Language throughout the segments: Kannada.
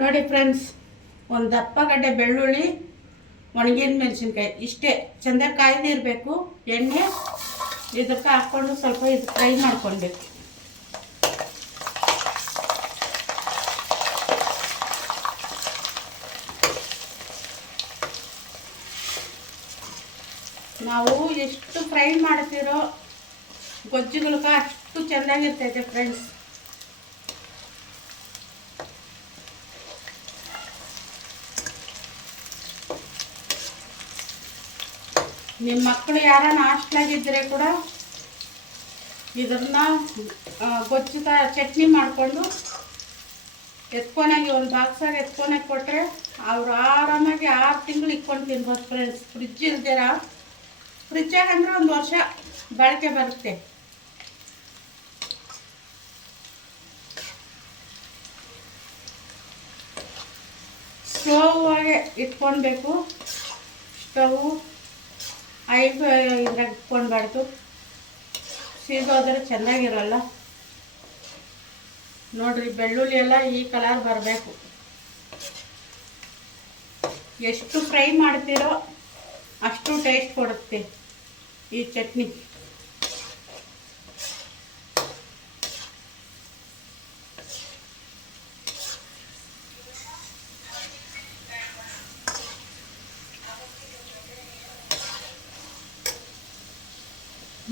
ನೋಡಿ ಫ್ರೆಂಡ್ಸ್, ಒಂದು ದಪ್ಪ ಗಡ್ಡೆ ಬೆಳ್ಳುಳ್ಳಿ, ಒಣಗಿನ ಮೆಣಸಿನ್ಕಾಯಿ ಇಷ್ಟೇ ಚೆಂದ ಕಾಯ್ದಿರಬೇಕು. ಎಣ್ಣೆ ಇದಕ್ಕೆ ಹಾಕ್ಕೊಂಡು ಸ್ವಲ್ಪ ಇದು ಫ್ರೈ ಮಾಡ್ಕೊಳ್ಬೇಕು. ನಾವು ಎಷ್ಟು ಫ್ರೈ ಮಾಡ್ತೀರೋ ಗೊಜ್ಜುಗಳ್ಗೆ ಅಷ್ಟು ಚೆಂದಾಗಿರ್ತೈತೆ ಫ್ರೆಂಡ್ಸ್. ನಿಮ್ಮ ಮಕ್ಕಳು ಯಾರನ್ನ ಹಾಸ್ಟೆಲಾಗಿದ್ದರೆ ಕೂಡ ಇದನ್ನ ಗೊಜ್ಜು ಚಟ್ನಿ ಮಾಡಿಕೊಂಡು ಎತ್ಕೊನಾಗಿ ಒಂದು ಬಾಕ್ಸಾಗಿ ಎತ್ಕೊನಾಗಿ ಕೊಟ್ಟರೆ ಅವರು ಆರಾಮಾಗಿ 6 ತಿಂಗಳು ಇಟ್ಕೊಂಡು ತಿನ್ಬೋದು ಫ್ರೆಂಡ್ಸ್. ಫ್ರಿಜ್ ಇಲ್ದಿರ ಫ್ರಿಜ್ಜಾಗಂದ್ರೆ 1 ವರ್ಷ ಬಾಳಿಕೆ ಬರುತ್ತೆ. ಸ್ಲೋವಾಗೆ ಇಟ್ಕೊಳ್ಬೇಕು. ಸ್ಟವ್ ಇದ್ರಾಗ ಇಟ್ಕೊಳ್ಬಾರ್ದು, ಸೀದೋದ್ರೆ ಚೆಂದಾಗಿರಲ್ಲ. ನೋಡ್ರಿ, ಬೆಳ್ಳುಳ್ಳಿ ಎಲ್ಲ ಈ ಕಲರ್ ಬರಬೇಕು. ಎಷ್ಟು ಫ್ರೈ ಮಾಡ್ತೀರೋ ಅಷ್ಟು ಟೇಸ್ಟ್ ಕೊಡುತ್ತೆ ಈ ಚಟ್ನಿ.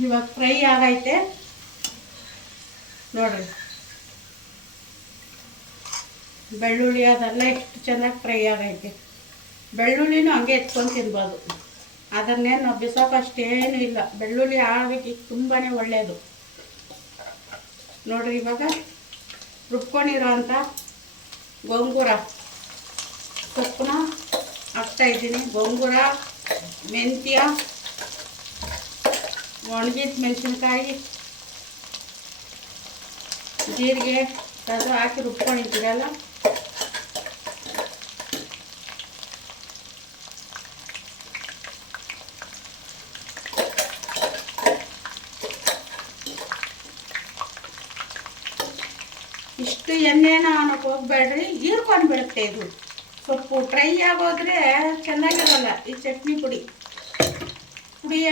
ಇವಾಗ ಫ್ರೈ ಆಗೈತೆ ನೋಡ್ರಿ. ಬೆಳ್ಳುಳ್ಳಿ ಅದೆಲ್ಲ ಎಷ್ಟು ಚೆನ್ನಾಗಿ ಫ್ರೈ ಆಗೈತೆ. ಬೆಳ್ಳುಳ್ಳಿನೂ ಹಂಗೆ ಎತ್ಕೊಂಡು ತಿನ್ಬೋದು, ಅದನ್ನೇ ನಾವು ಬಿಸಾಕಷ್ಟೇನು ಇಲ್ಲ. ಬೆಳ್ಳುಳ್ಳಿ ಆರೋಗ್ಯಕ್ಕೆ ತುಂಬಾ ಒಳ್ಳೆಯದು. ನೋಡ್ರಿ, ಇವಾಗ ರುಬ್ಕೊಂಡಿರೋ ಅಂಥ ಗೋಂಗೂರ ಸೊಪ್ಪನ್ನ ಹಾಕ್ತಾಯಿದ್ದೀನಿ. ಗೋಂಗೂರ, ಮೆಂತ್ಯ, ಒಣಗಿದ ಮೆಣಸಿನ್ಕಾಯಿ, ಜೀರಿಗೆ ಅದು ಹಾಕಿ ರುಬ್ಕೊಂಡಿದ್ದೀರಲ್ಲ, ಇಷ್ಟು ಎಣ್ಣೆನ ಅನ್ನೋಕೆ ಹೋಗ್ಬೇಡ್ರಿ, ಹೀರ್ಕೊಂಡು ಬಿಡುತ್ತೆ. ಇದು ಸೊಪ್ಪು ಡ್ರೈ ಆಗೋದ್ರೆ ಚೆನ್ನಾಗಿರಲ್ಲ. ಈ ಚಟ್ನಿ ಪುಡಿ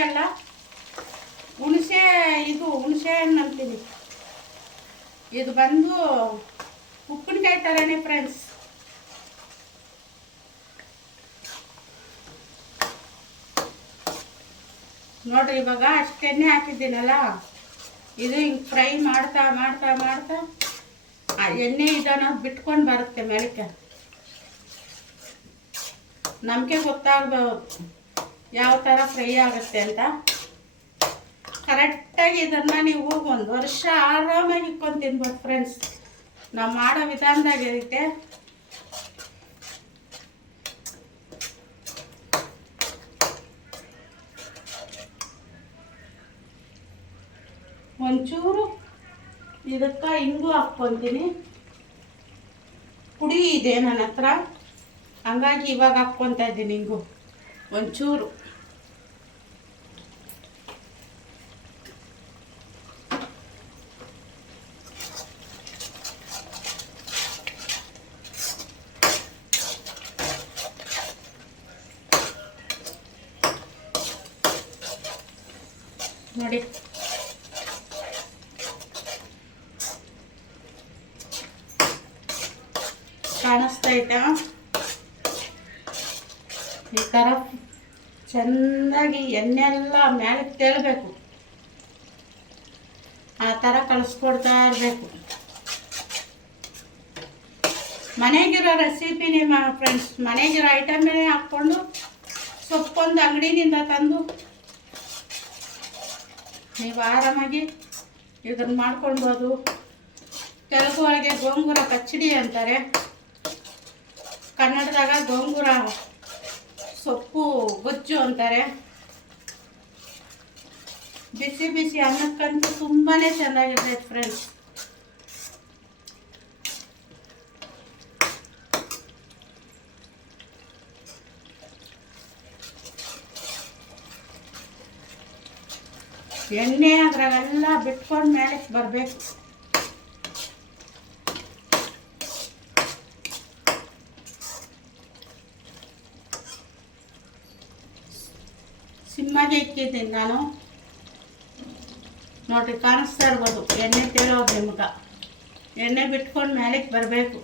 ಎಲ್ಲ ಹುಣಸೆ ಹಣ್ಣು ಅಂತೀವಿ. ಇದು ಬಂದು ಉಪ್ಪಿನಕಾಯಿ ಥರನೇ ಫ್ರೆಂಡ್ಸ್. ನೋಡ್ರಿ, ಇವಾಗ ಅಷ್ಟು ಎಣ್ಣೆ ಹಾಕಿದ್ದೀನಲ್ಲ, ಇದು ಹಿಂಗೆ ಫ್ರೈ ಮಾಡ್ತಾ ಮಾಡ್ತಾ ಮಾಡ್ತಾ ಆ ಎಣ್ಣೆ ಇದನ್ನು ಬಿಟ್ಕೊಂಡು ಬರುತ್ತೆ ಮೇಲಕ್ಕೆ. ನಮಗೆ ಗೊತ್ತಾಗ್ಬೋದು ಯಾವ ಥರ ಫ್ರೈ ಆಗುತ್ತೆ ಅಂತ. ಕರೆಕ್ಟಾಗಿ ಇದನ್ನು ನೀವು 1 ವರ್ಷ ಆರಾಮಾಗಿ ಇಟ್ಕೊಂಡು ತಿನ್ಬೋದು ಫ್ರೆಂಡ್ಸ್. ನಾವು ಮಾಡೋ ವಿಧಾನದಾಗಿರುತ್ತೆ. ಒಂಚೂರು ಇದಕ್ಕೆ ಹಿಂಗು ಹಾಕ್ಕೊತೀನಿ. ಪುಡಿ ಇದೆ ನನ್ನ ಹತ್ರ, ಹಂಗಾಗಿ ಇವಾಗ ಹಾಕ್ಕೊತಾ ಇದ್ದೀನಿ ಹಿಂಗು ಒಂಚೂರು. ನೋಡಿ, ಕಾಣಿಸ್ತೈತಾ? ಈ ಥರ ಚೆನ್ನಾಗಿ ಎಣ್ಣೆ ಎಲ್ಲ ಮೇಲೆ ತೇಳಬೇಕು. ಆ ಥರ ಕಳಿಸ್ಕೊಡ್ತಾ ಇರಬೇಕು. ಮನೆಗಿರೋ ರೆಸಿಪಿನೇ ಫ್ರೆಂಡ್ಸ್. ಮನೆಗಿರೋ ಐಟಮ್ನೇ ಹಾಕ್ಕೊಂಡು ಸೊಪ್ಪೊಂದು ಅಂಗಡಿನಿಂದ ತಂದು ನೀವು ಆರಾಮಾಗಿ ಇದನ್ನು ಮಾಡ್ಕೊಳ್ಬೋದು. ತೆಲುಗು ಒಳಗೆ ಗೋಂಗೂರ ಪಚ್ಚಡಿ ಅಂತಾರೆ, ಕನ್ನಡದಾಗ ಗೋಂಗೂರ ಸೊಪ್ಪು ಗೊಜ್ಜು ಅಂತಾರೆ. ಬಿಸಿ ಬಿಸಿ ಅನ್ನಕ್ಕಂತೂ ತುಂಬಾ ಚೆನ್ನಾಗಿರ್ತೈತೆ ಫ್ರೆಂಡ್ಸ್. ಎಣ್ಣೆ ಅದ್ರಾಗೆಲ್ಲ ಬಿಟ್ಕೊಂಡು ಮೇಲೆ ಬರಬೇಕು. ಸಿಮ್ಮಾಗೆ ಇಕ್ಕಿದ್ದೀನಿ ನಾನು. ನೋಡಿರಿ ಕಾಣಿಸ್ತಾ ಇರ್ಬೋದು, ಎಣ್ಣೆ ತೇಳೋದು ನಿಮ್ಗೆ. ಎಣ್ಣೆ ಬಿಟ್ಕೊಂಡು ಮೇಲಕ್ಕೆ ಬರಬೇಕು.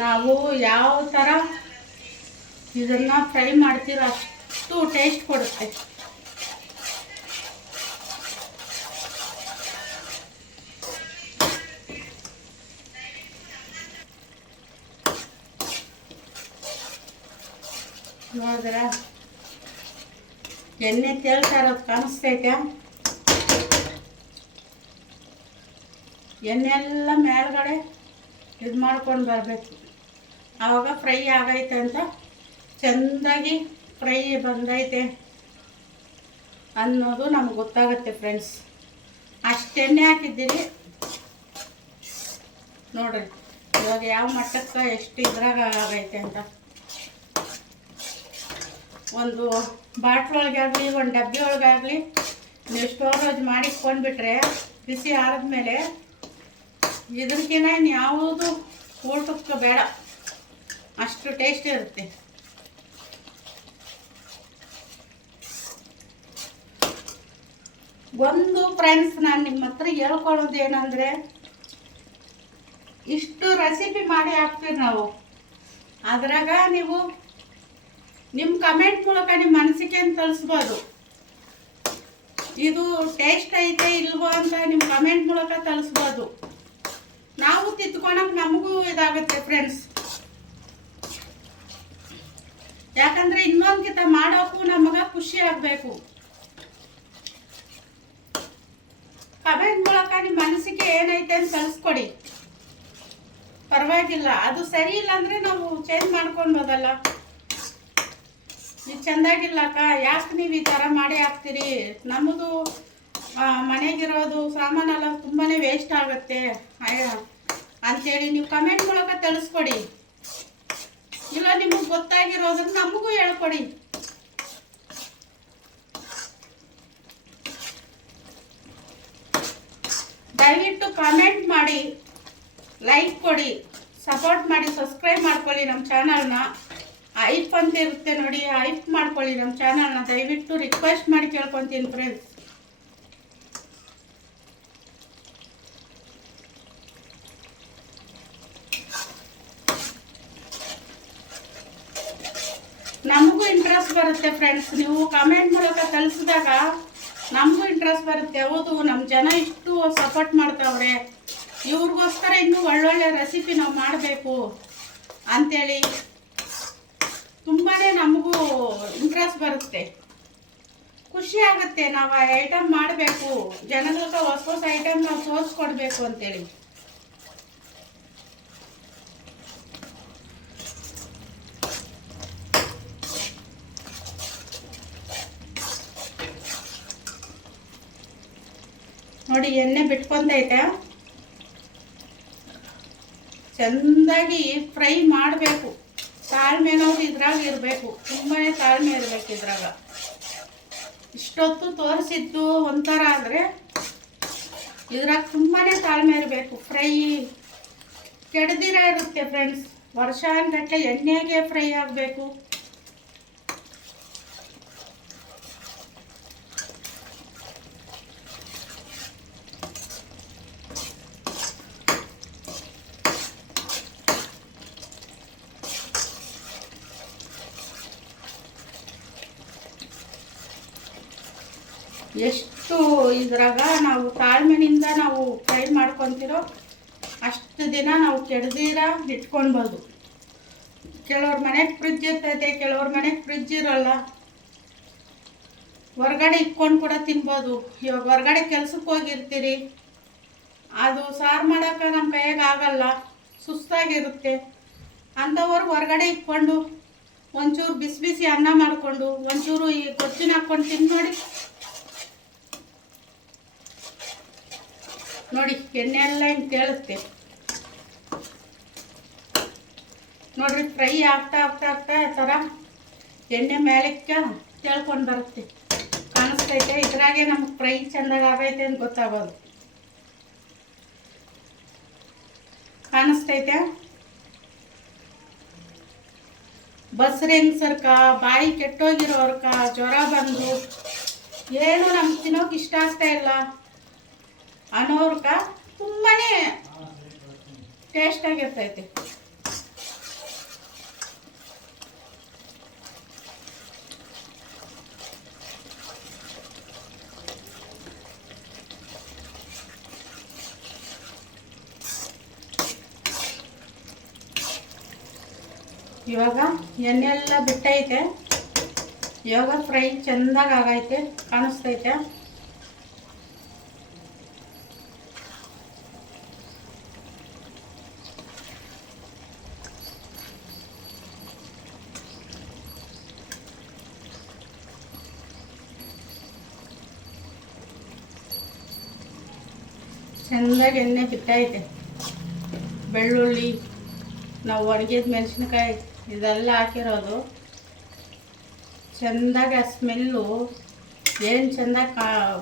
ನಾವು ಯಾವ ಥರ ಇದನ್ನು ಫ್ರೈ ಮಾಡ್ತೀರೋ ಅಷ್ಟು ಟೇಸ್ಟ್ ಕೊಡುತ್ತೆ. ನೋಡಿದ್ರ ಎಣ್ಣೆ ತೇಳ್ತಾ ಇರೋದು ಕಾಣಿಸ್ತೈತೆ. ಎಣ್ಣೆ ಎಲ್ಲ ಮೇಲ್ಗಡೆ ಇದು ಮಾಡ್ಕೊಂಡು ಬರಬೇಕು. ಆವಾಗ ಫ್ರೈ ಆಗೈತೆ ಅಂತ ಚೆಂದಾಗಿ ಫ್ರೈ ಬಂದೈತೆ ಅನ್ನೋದು ನಮ್ಗೆ ಗೊತ್ತಾಗುತ್ತೆ ಫ್ರೆಂಡ್ಸ್. ಅಷ್ಟು ಎಣ್ಣೆ ಹಾಕಿದ್ದೀರಿ ನೋಡ್ರಿ. ಇವಾಗ ಯಾವ ಮಟ್ಟಕ್ಕೆ ಎಷ್ಟು ಇದ್ರಾಗ ಆಗೈತೆ ಅಂತ. ಒಂದು ಬಾಟ್ಲೊಳಗೆ ಆಗಲಿ ಒಂದು ಡಬ್ಬಿ ಒಳಗಾಗಲಿ ನೀವು ಸ್ಟೋರೇಜ್ ಮಾಡಿ ಇಟ್ಕೊಂಡ್ಬಿಟ್ರೆ ಬಿಸಿ ಆರಿದ್ಮೇಲೆ ಇದಕ್ಕಿಂತ ಇನ್ಯಾವುದು ಊಟಕ್ಕೆ ಬೇಡ, ಅಷ್ಟು ಟೇಸ್ಟ್ ಇರುತ್ತೆ. ಒಂದು ಫ್ರೆಂಡ್ಸ್ ನಾನು ನಿಮ್ಮ ಹತ್ರ ಹೇಳ್ಕೊಳ್ಳೋದು ಏನಂದರೆ, ಇಷ್ಟು ರೆಸಿಪಿ ಮಾಡಿ ಹಾಕ್ತೀವಿ ನಾವು. ಅದ್ರಾಗ ನೀವು ನಿಮ್ಮ ಕಮೆಂಟ್ ಮೂಲಕ ನಿಮ್ಮ ಅನಿಸಿಕೆಯನ್ನು ತಿಳಿಸ್ಬೋದು. ಇದು ಟೇಸ್ಟ್ ಐತೆ ಇಲ್ವೋ ಅಂತ ನಿಮ್ಮ ಕಮೆಂಟ್ ಮೂಲಕ ತಿಳಿಸ್ಬೋದು. ನಾವು ತಿದ್ಕೊಳಕ್ಕೆ ನಮಗೂ ಇದಾಗುತ್ತೆ ಫ್ರೆಂಡ್ಸ್. ಯಾಕಂದರೆ ಇನ್ನೊಂದ್ಕಿತ ಮಾಡೋಕ್ಕೂ ನಮಗೆ ಖುಷಿ ಆಗಬೇಕು. ಕಮೆಂಟ್ ಮೂಲಕ ನಿಮ್ಮ ಅನಿಸಿಕೆ ಏನೈತೆ ಅಂತ ತಿಳಿಸ್ಕೊಡಿ, ಪರವಾಗಿಲ್ಲ. ಅದು ಸರಿ ಇಲ್ಲ ಅಂದರೆ ನಾವು ಚೇಂಜ್ ಮಾಡ್ಕೊಳ್ಬೋದಲ್ಲ. ಇದು ಚೆಂದಾಗಿಲ್ಲಕ್ಕ, ಯಾಕೆ ನೀವು ಈ ಥರ ಮಾಡಿ ಹಾಕ್ತೀರಿ, ನಮ್ಮದು ಮನೆಗಿರೋದು ಸಾಮಾನೆಲ್ಲ ತುಂಬಾ ವೇಸ್ಟ್ ಆಗುತ್ತೆ ಅಂಥೇಳಿ ನೀವು ಕಮೆಂಟ್ ಮೂಲಕ ತಿಳಿಸ್ಕೊಡಿ. ಇಲ್ಲ ನಿಮಗೆ ಗೊತ್ತಾಗಿರೋದನ್ನು ನಮಗೂ ಹೇಳ್ಕೊಡಿ. ದಯವಿಟ್ಟು ಕಾಮೆಂಟ್ ಮಾಡಿ, ಲೈಕ್ ಕೊಡಿ, ಸಪೋರ್ಟ್ ಮಾಡಿ, ಸಬ್ಸ್ಕ್ರೈಬ್ ಮಾಡ್ಕೊಳ್ಳಿ ನಮ್ಮ ಚಾನಲ್ನ. ಐಪ್ ಅಂತ ಇರುತ್ತೆ ನೋಡಿ, ಐಪ್ ಮಾಡ್ಕೊಳ್ಳಿ ನಮ್ಮ ಚಾನಲ್ನ. ದಯವಿಟ್ಟು ರಿಕ್ವೆಸ್ಟ್ ಮಾಡಿ ಕೇಳ್ಕೊತೀನಿ ಫ್ರೆಂಡ್ಸ್. ನಮಗೂ ಇಂಟ್ರೆಸ್ಟ್ ಬರುತ್ತೆ ಫ್ರೆಂಡ್ಸ್. ನೀವು ಕಮೆಂಟ್ ಮೂಲಕ ಕಳಿಸಿದಾಗ ನಮಗೂ ಇಂಟ್ರೆಸ್ಟ್ ಬರುತ್ತೆ. ಹೌದು, ನಮ್ಮ ಜನ ಇಷ್ಟು ಸಪೋರ್ಟ್ ಮಾಡ್ತಾವ್ರೆ, ಇವ್ರಿಗೋಸ್ಕರ ಇನ್ನೂ ಒಳ್ಳೊಳ್ಳೆ ರೆಸಿಪಿ ನಾವು ಮಾಡಬೇಕು ಅಂಥೇಳಿ ತುಂಬಾ ನಮಗೂ ಇಂಟ್ರೆಸ್ಟ್ ಬರುತ್ತೆ, ಖುಷಿ ಆಗುತ್ತೆ. ನಾವು ಐಟಮ್ ಮಾಡಬೇಕು, ಜನಗಳಿಗೆ ಹೊಸ ಹೊಸ ಐಟಮ್ ನಾವು ತೋರಿಸ್ಕೊಡ್ಬೇಕು ಅಂತೇಳಿ. ನೋಡಿ ಎಣ್ಣೆ ಬಿಟ್ಕೊಂತೈತೆ. ಚೆಂದಾಗಿ ಫ್ರೈ ಮಾಡಬೇಕು. ತಾಳ್ಮೆನವ್ರು ಇದ್ರಾಗ ಇರಬೇಕು, ತುಂಬಾ ತಾಳ್ಮೆ ಇರಬೇಕು ಇದ್ರಾಗ. ಇಷ್ಟೊತ್ತು ತೋರಿಸಿದ್ದು ಒಂಥರ ಆದರೆ ಇದ್ರಾಗ ತುಂಬಾ ತಾಳ್ಮೆ ಇರಬೇಕು. ಫ್ರೈ ಕೆಡ್ದಿರ ಇರುತ್ತೆ ಫ್ರೆಂಡ್ಸ್. ವರ್ಷಾನುಗಟ್ಟಲೆ ಎಣ್ಣೆಗೆ ಫ್ರೈ ಆಗಬೇಕು. ಎಷ್ಟು ಇದ್ರಾಗ ನಾವು ತಾಳ್ಮೆನಿಂದ ನಾವು ಫ್ರೈ ಮಾಡ್ಕೊತಿರೋ ಅಷ್ಟು ದಿನ ನಾವು ಕೆಡ್ದಿರ ಇಟ್ಕೊಳ್ಬೋದು. ಕೆಲವ್ರ ಮನೆಗೆ ಫ್ರಿಜ್ ಇರ್ತೈತೆ, ಕೆಲವ್ರ ಮನೆಗೆ ಫ್ರಿಜ್ ಇರೋಲ್ಲ. ಹೊರಗಡೆ ಇಟ್ಕೊಂಡು ಕೂಡ ತಿನ್ಬೋದು. ಇವಾಗ ಹೊರಗಡೆ ಕೆಲ್ಸಕ್ಕೆ ಹೋಗಿರ್ತೀರಿ, ಅದು ಸಾರು ಮಾಡೋಕೆ ನಮ್ಮ ಕೈಯಾಗ ಆಗಲ್ಲ, ಸುಸ್ತಾಗಿರುತ್ತೆ. ಅಂಥವ್ರು ಹೊರಗಡೆ ಇಟ್ಕೊಂಡು ಒಂಚೂರು ಬಿಸಿ ಬಿಸಿ ಅನ್ನ ಮಾಡಿಕೊಂಡು ಒಂಚೂರು ಈ ಗೊಜ್ಜಿನ ಹಾಕ್ಕೊಂಡು ತಿಂದು ನೋಡಿ. ನೋಡಿ ಎಣ್ಣೆ ಎಲ್ಲ ಹಿಂಗೆ ತೇಳುತ್ತೆ ನೋಡ್ರಿ. ಫ್ರೈ ಆಗ್ತಾ ಆಗ್ತಾ ಆಗ್ತಾ ಈ ಥರ ಎಣ್ಣೆ ಮೇಲಕ್ಕೆ ತೇಳ್ಕೊಂಡು ಬರುತ್ತೆ, ಕಾಣಿಸ್ತೈತೆ. ಇದ್ರಾಗೆ ನಮ್ಗೆ ಫ್ರೈ ಚೆಂದಾಗಿ ಆಗೈತೆ ಅಂತ ಗೊತ್ತಾಗೋದು. ಕಾಣಿಸ್ತೈತೆ. ಬಸ್ರು ಹೆಂಗ್ಸರ್ಕ, ಬಾಯಿ ಕೆಟ್ಟೋಗಿರೋರ್ಕ, ಜ್ವರ ಬಂದು ಏನು ನಮ್ಗೆ ತಿನ್ನೋಕೆ ಇಷ್ಟ ಆಗ್ತಾ ಇಲ್ಲ ಅನ್ನೋರ್ಕ ತುಂಬಾ ಟೇಸ್ಟಾಗಿರ್ತೈತೆ. ಇವಾಗ ಎಣ್ಣೆ ಎಲ್ಲ ಬಿಟ್ಟೈತೆ. ಇವಾಗ ಫ್ರೈ ಚೆಂದಾಗಿ ಆಗೈತೆ, ಕಾಣಿಸ್ತೈತೆ. ಚೆಂದಾಗಿ ಎಣ್ಣೆ ಬಿಟ್ಟೈತೆ. ಬೆಳ್ಳುಳ್ಳಿ, ನಾವು ಒಣಗಿದ ಮೆಣಸಿನ್ಕಾಯಿ ಇದೆಲ್ಲ ಹಾಕಿರೋದು. ಚೆಂದಾಗಿ ಆ ಸ್ಮೆಲ್ಲು ಏನು ಚೆಂದಾಗಿ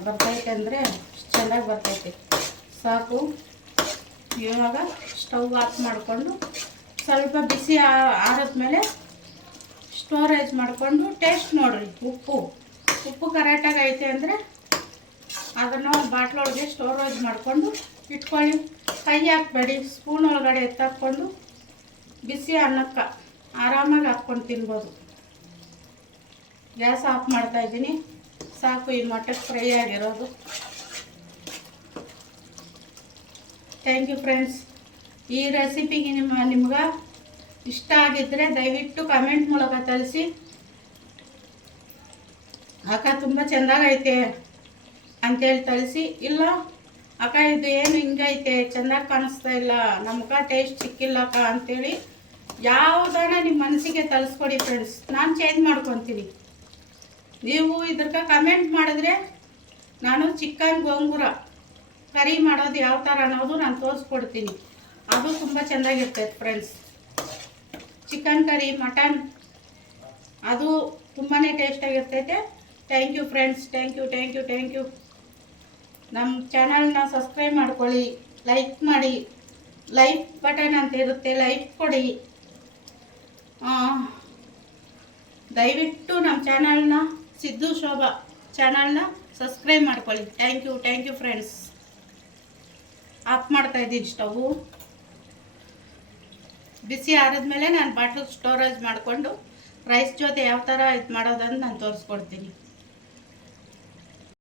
ಬರ್ತೈತೆ ಅಂದರೆ ಚೆಂದಾಗಿ ಬರ್ತೈತೆ. ಸಾಕು. ಇವಾಗ ಸ್ಟವ್ ಆಫ್ ಮಾಡಿಕೊಂಡು ಸ್ವಲ್ಪ ಬಿಸಿ ಆರಿದ್ಮೇಲೆ ಸ್ಟೋರೇಜ್ ಮಾಡಿಕೊಂಡು ಟೇಸ್ಟ್ ನೋಡಿರಿ. ಉಪ್ಪು ಕರೆಕ್ಟಾಗಿ ಐತೆ ಅಂದರೆ ಅದನ್ನು ಬಾಟ್ಲೊಳಗೆ ಸ್ಟೋರೇಜ್ ಮಾಡಿಕೊಂಡು ಇಟ್ಕೊಳ್ಳಿ. ಕೈ ಹಾಕ್ಬೇಡಿ, ಸ್ಪೂನ್ ಒಳಗಡೆ ಎತ್ತಾಕ್ಕೊಂಡು ಬಿಸಿ ಅನ್ನಕ್ಕೆ ಆರಾಮಾಗಿ ಹಾಕ್ಕೊಂಡು ತಿನ್ಬೋದು. ಗ್ಯಾಸ್ ಆಫ್ ಮಾಡ್ತಾಯಿದ್ದೀನಿ. ಸಾಕು, ಈ ಮಟನ್ ಫ್ರೈ ಆಗಿರೋದು. Thank you friends. ಈ ರೆಸಿಪಿಗೆ ನಿಮ್ಗೆ ಇಷ್ಟ ಆಗಿದ್ದರೆ ದಯವಿಟ್ಟು ಕಮೆಂಟ್ ಮೂಲಕ ತಿಳಿಸಿ. ಅಕ್ಕ ತುಂಬ ಚೆಂದಾಗೈತೆ ಅಂತೇಳಿ ತಿಳಿಸಿ. ಇಲ್ಲ ಅಕ್ಕ ಇದು ಏನು ಹಿಂಗೈತೆ, ಚೆಂದಾಗಿ ಕಾಣಿಸ್ತಾ ಇಲ್ಲ, ನಮ್ಗೆ ಟೇಸ್ಟ್ ಸಿಕ್ಕಿಲ್ಲಕ್ಕ ಅಂಥೇಳಿ ಯಾವುದಾನ ನಿಮ್ಮ ಮನಸ್ಸಿಗೆ ತಳಿಸ್ಕೊಡಿ ಫ್ರೆಂಡ್ಸ್. ನಾನು ಚೇಂಜ್ ಮಾಡ್ಕೊತೀನಿ. ನೀವು ಇದ್ರಕ್ಕೆ ಕಮೆಂಟ್ ಮಾಡಿದ್ರೆ ನಾನು ಚಿಕನ್ ಗೋಂಗೂರ ಕರಿ ಮಾಡೋದು ಯಾವ ಥರ ಅನ್ನೋದು ನಾನು ತೋರಿಸ್ಕೊಡ್ತೀನಿ. ಅದು ತುಂಬ ಚೆಂದಾಗಿರ್ತೈತೆ ಫ್ರೆಂಡ್ಸ್. ಚಿಕನ್ ಕರಿ, ಮಟನ್ ಅದು ತುಂಬಾ ಟೇಸ್ಟಾಗಿರ್ತೈತೆ. Thank you friends. Thank you. ನಮ್ಮ ಚಾನಲ್ನ ಸಬ್ಸ್ಕ್ರೈಬ್ ಮಾಡ್ಕೊಳ್ಳಿ, ಲೈಕ್ ಮಾಡಿ. ಲೈಕ್ ಬಟನ್ ಅಂತ ಇರುತ್ತೆ, ಲೈಕ್ ಕೊಡಿ. ದಯವಿಟ್ಟು ನಮ್ಮ ಚಾನಲ್ನ ಸಿದ್ದು ಶೋಭಾ ಚಾನಲ್ನ ಸಬ್ಸ್ಕ್ರೈಬ್ ಮಾಡ್ಕೊಳ್ಳಿ. Thank you friends. ಆಫ್ ಮಾಡ್ತಾಯಿದ್ದೀನಿ ಸ್ಟವು. ಬಿಸಿ ಆರಿದ್ಮೇಲೆ ನಾನು ಬಾಟಲ್ ಸ್ಟೋರೇಜ್ ಮಾಡಿಕೊಂಡು ರೈಸ್ ಜೊತೆ ಯಾವ ಥರ ಇದು ಮಾಡೋದಂತ ನಾನು ತೋರಿಸ್ಕೊಡ್ತೀನಿ.